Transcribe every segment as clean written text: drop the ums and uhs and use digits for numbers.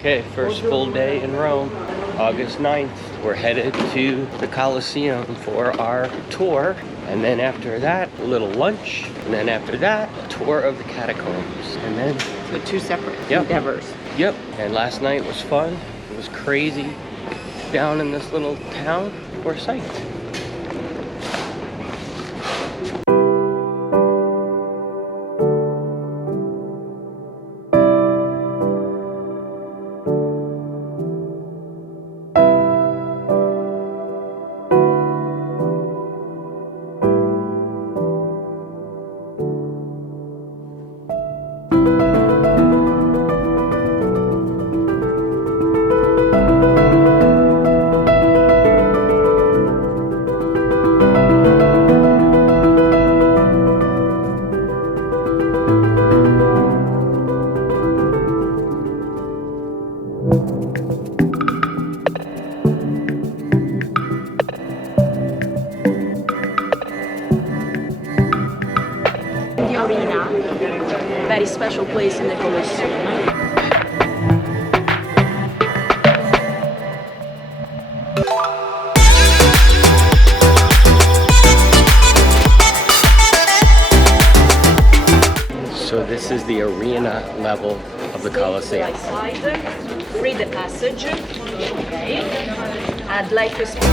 Okay, first full day in Rome, August 9th. We're headed to the Colosseum for our tour. And then after that, a little lunch. And then after that, a tour of the catacombs. And then... So two separate endeavors. Yep. And last night was fun. It was crazy. Down in this little town, we're psyched. Very special place in the Colosseum. So this is the arena level of the Colosseum. Free the passage. Okay. I'd like to speak.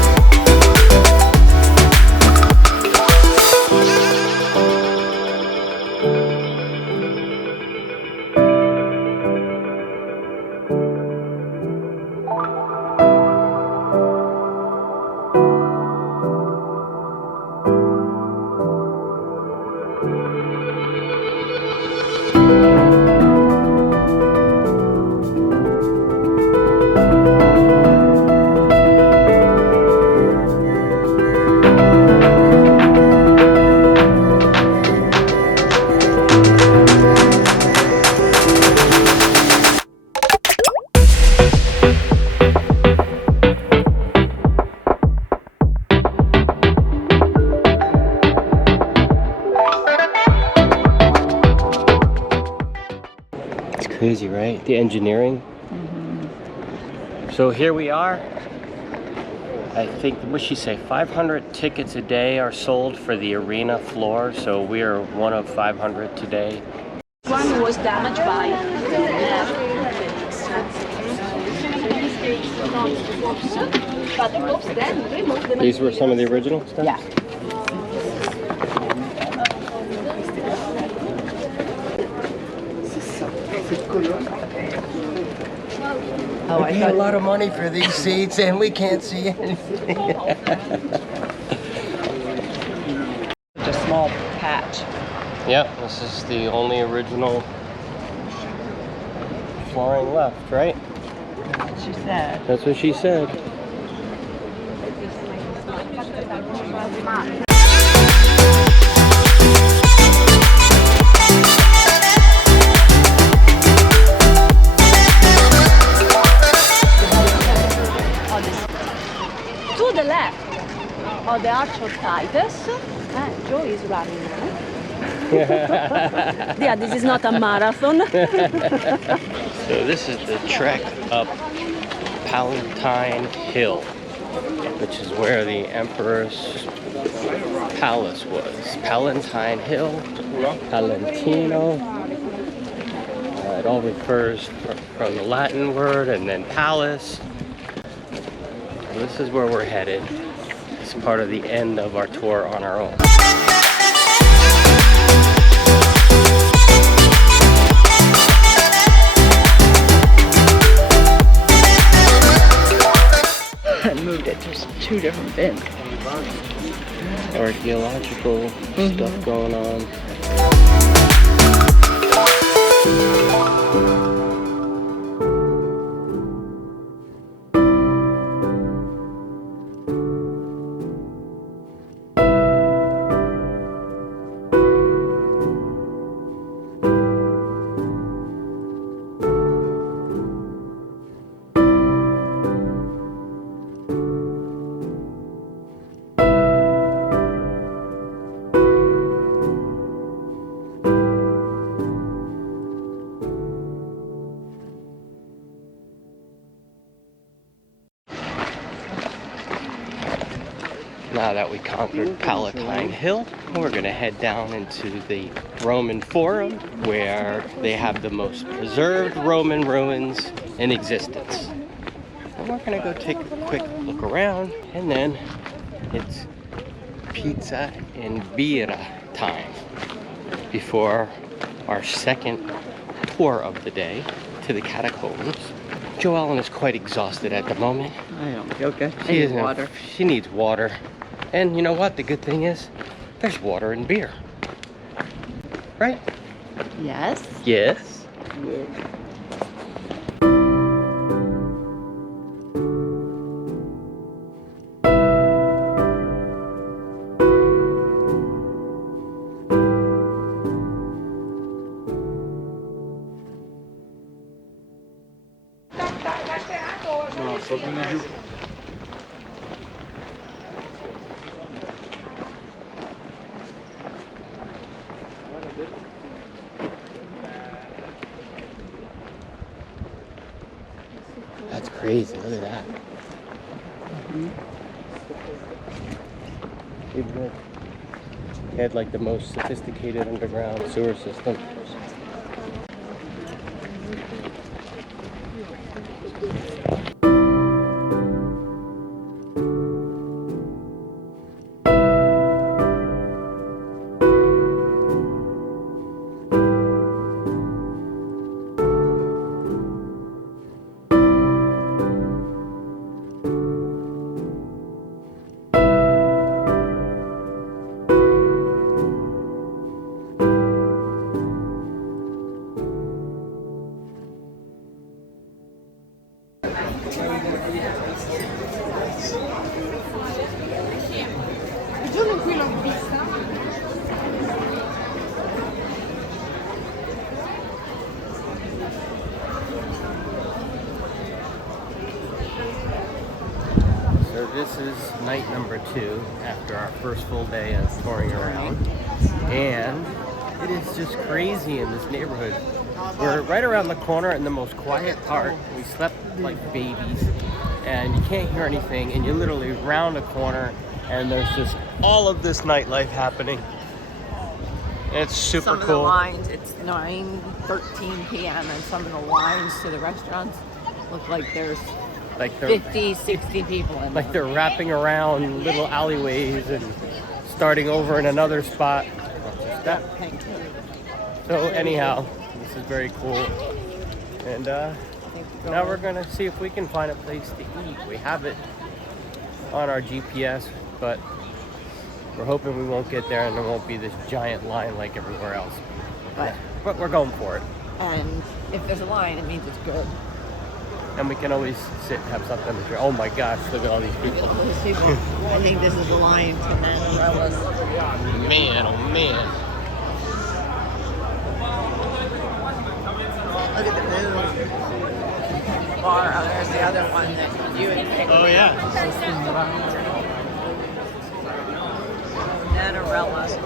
Crazy, right? The engineering. So here we are. I think, what'd she say? 500 tickets a day are sold for the arena floor. So we are one of 500 today. One was damaged by but the popes then removed them. These were some of the original stuff? Yeah. Oh, I paid a lot of money for these seats and we can't see anything. Just a small patch. Yep, this is the only original flooring left, right? That's what she said. That's what she said. To the left of the Arch of Titus, Joe is running now. Yeah, this is not a marathon. So this is the trek up Palatine Hill, which is where the Emperor's palace was. Palatine Hill, Palatino. It all refers from the Latin word and then palace. So this is where we're headed. It's part of the end of our tour on our own. I moved it to two different bins. Archaeological stuff going on. Now that we conquered Palatine Hill, we're gonna head down into the Roman Forum, where they have the most preserved Roman ruins in existence. And we're gonna go take a quick look around, and then it's pizza and birra time before our second tour of the day to the catacombs. Joellen is quite exhausted at the moment. I don't feel good. I need water. She needs water. And you know what? The good thing is, there's water and beer. Right? Yes. Yes. That's crazy. Look at that. They had like the most sophisticated underground sewer system. So this is night number 2 after our first full day of touring around, and it is just crazy in this neighborhood. We're right around the corner in the most quiet part. We slept like babies, and you can't hear anything, and you're literally round a corner, and there's just all of this nightlife happening. It's super Some cool. of the lines, it's 9:13 p.m. and some of the lines to the restaurants look like there's Like they're 50, 60 people in like they're wrapping around little alleyways and starting over in another spot. That, so anyhow, this is very cool. And now we're gonna see if we can find a place to eat. We have it on our GPS, but we're hoping we won't get there and there won't be this giant line like everywhere else. But we're going for it. And if there's a line, it means it's good. And we can always sit and have something to drink. Oh my gosh, look at all these people. These people, I think this is the line to Mandarellas. Man, oh man. Look at the moon bar. Oh, there's the other one that you had picked. Oh yeah. Mandarellas.